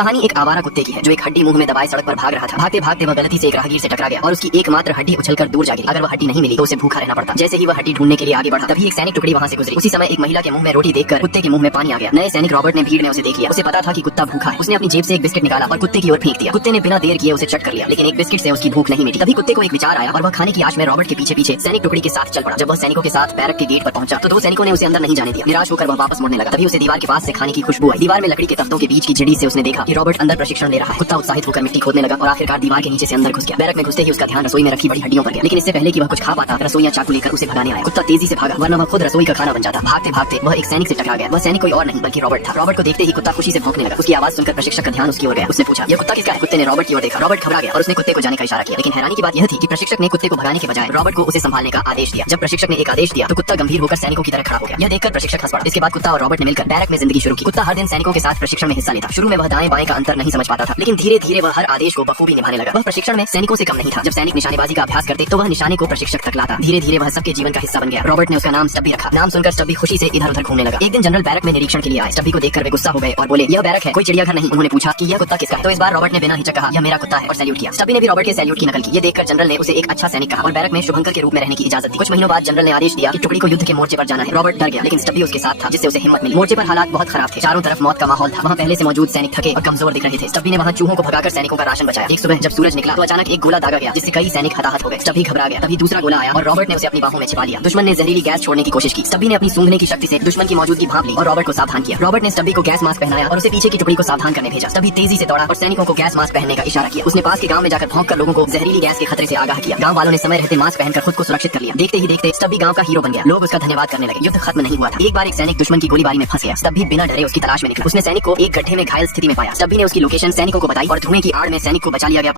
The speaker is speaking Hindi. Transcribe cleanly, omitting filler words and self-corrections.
कहानी एक आवारा कुत्ते की है जो एक हड्डी मुंह में दबाए सड़क पर भाग रहा था। भागते भागते वह गलती से एक राहगीर से टकरा गया और उसकी एकमात्र हड्डी उछलकर दूर जा गिरी। अगर वह हड्डी नहीं मिली तो उसे भूखा रहना पड़ता। जैसे ही वह हड्डी ढूंढने के लिए आगे बढ़ा तभी एक सैनिक टुकड़ी वहां से गुजरी। उसी समय एक महिला के मुंह में रोटी देखकर कुत्ते के मुंह में पानी आ गया। नए सैनिक रॉबर्ट ने भीड़ में उसे देख लिया। उसे पता था कि कुत्ता भूखा है। उसने अपनी जेब से एक बिस्किट निकाला और कुत्ते की ओर फेंक दिया। कुत्ते ने बिना देर किए उसे चट कर लिया, लेकिन एक बिस्किट से उसकी भूख नहीं मिटी। तभी कुत्ते को एक विचार आया और वह खाने की आश में रॉबर्ट के पीछे पीछे सैनिक टुकड़ी के साथ चल पड़ा। जब वह सैनिकों के साथ बैरक के गेट पर पहुंचा तो दो सैनिकों ने उसे अंदर नहीं जाने दिया। निराश होकर वह वापस मुड़ने लगा। तभी उसे दीवार के पास से खाने की खुशबू आई। दीवार में लकड़ी के तख्तों के बीच की झिड़ी से उसने देखा कि रॉबर्ट अंदर प्रशिक्षण ले रहा है। कुत्ता उत्साहित होकर मिट्टी खोदने लगा और आखिरकार दीवार के नीचे से अंदर घुस गया। बैरक में घुसते ही उसका ध्यान रसोई में रखी बड़ी हड्डियों पर गया, लेकिन इससे पहले कि वह कुछ खा पाता रसोइया चाकू लेकर उसे भगाने आया। कुत्ता तेजी से भागा वरना वह खुद रसोई का खाना बन जाता। भागते भागते वह एक सैनिक से टकरा गया। वह सैनिक कोई और नहीं बल्कि रॉबर्ट था। रॉबर्ट को देखते ही कुत्ता खुशी से भौंकने लगा। उसकी आवाज सुनकर प्रशिक्षक का ध्यान उसकी ओर गया। उसने पूछा, यह कुत्ता किसका है? कुत्ते ने रॉबर्ट की ओर देखा। रॉबर्ट घबरा गया और उसने कुत्ते को जाने का इशारा किया, लेकिन हैरानी की बात यह थी कि प्रशिक्षक ने कुत्ते को भगाने के बजाय रॉबर्ट को उसे संभालने का आदेश दिया। जब प्रशिक्षक ने एक आदेश दिया तो कुत्ता गंभीर होकर सैनिकों की तरह खड़ा हो गया। यह देखकर प्रशिक्षक हंस पड़ा। इसके बाद कुत्ता और रॉबर्ट ने मिलकर बैरक में जिंदगी शुरू की। कुत्ता हर दिन सैनिकों के साथ प्रशिक्षण में हिस्सा लेता। शुरू में वह दाएं बाएं का अंतर नहीं समझ पाता था, लेकिन धीरे धीरे वह हर आदेश को बखूबी निभाने लगा। वह प्रशिक्षण में सैनिकों से कम नहीं था। जब सैनिक निशानेबाजी का अभ्यास करते तो वह निशाने को प्रशिक्षक तक लाता। धीरे धीरे वह सबके जीवन का हिस्सा बन गया। रॉबर्ट ने उसका नाम स्टब्बी रखा। नाम सुनकर स्टब्बी खुशी से इधर उधर घूमने लगा। एक दिन जनरल बैरक में निरीक्षण के लिए आए। स्टब्बी को देखकर वे गुस्सा हो गए और बोले, यह बैरक है, कोई चिड़ियाघर नहीं। उन्होंने पूछा कि यह कुत्ता किसका है? तो इस बार रॉबर्ट ने बिना हिचक कहा, यह मेरा कुत्ता है, और सैल्यूट किया। स्टब्बी ने भी रॉबर्ट के सैल्यूट की नकल की। ये देखकर जनरल ने उसे एक अच्छा सैनिक कहा और बैरक में शुभंकर के रूप में रहने की इजाजत दी। कुछ महीनों बाद जनरल ने आदेश दिया कि टुकड़ी को युद्ध के मोर्चे पर जाना है। रॉबर्ट डर गया, लेकिन स्टब्बी उसके साथ था, जिससे उसे हिम्मत मिली। मोर्चे पर हालात बहुत खराब थे। चारों तरफ मौत का माहौल था। वहाँ पहले से मौजूद सैनिक थके और कमजोर दिख रहे थे। स्टब्बी ने वहाँ चूहों को भगाकर सैनिकों का राशन बचाया। एक सुबह जब सूरज निकला तो अचानक एक गोला दागा गया, जिससे कई सैनिक हताहत हो गए। स्टब्बी घबरा गया। तभी दूसरा गोला आया और रॉबर्ट ने उसे अपनी बाहों में छिपा लिया। दुश्मन ने जहरीली गैस छोड़ने की कोशिश की। स्टब्बी ने अपनी सूंघने की शक्ति से दुश्मन की मौजूदगी भांप ली और रॉबर्ट को सावधान किया। रॉबर्ट ने स्टब्बी को गैस मास्क पहनाया और उसे पीछे की टुकड़ी को सावधान करने भेजा। स्टब्बी तेजी से दौड़ा और सैनिकों को गैस मास्क पहनने का इशारा किया। उसने पास के गांव में जाकर भौंककर लोगों को जहरीली गैस के खतरे से आगाह किया। गांव वालों ने समय रहते मास्क पहनकर खुद को सुरक्षित कर लिया। देखते ही देखते स्टब्बी गांव का हीरो बन गया। लोग उसका धन्यवाद करने लगे। युद्ध खत्म नहीं हुआ था। एक बार एक सैनिक दुश्मन की गोलीबारी में फंस गया। स्टब्बी बिना डरे उसकी तलाश में निकला। उसने सैनिक को एक गड्ढे में घायल स्थिति में पाया। स्टब्बी ने उसकी लोकेशन सैनिकों को बताई और धुएं की आड़ में सैनिक को बचा लिया गया।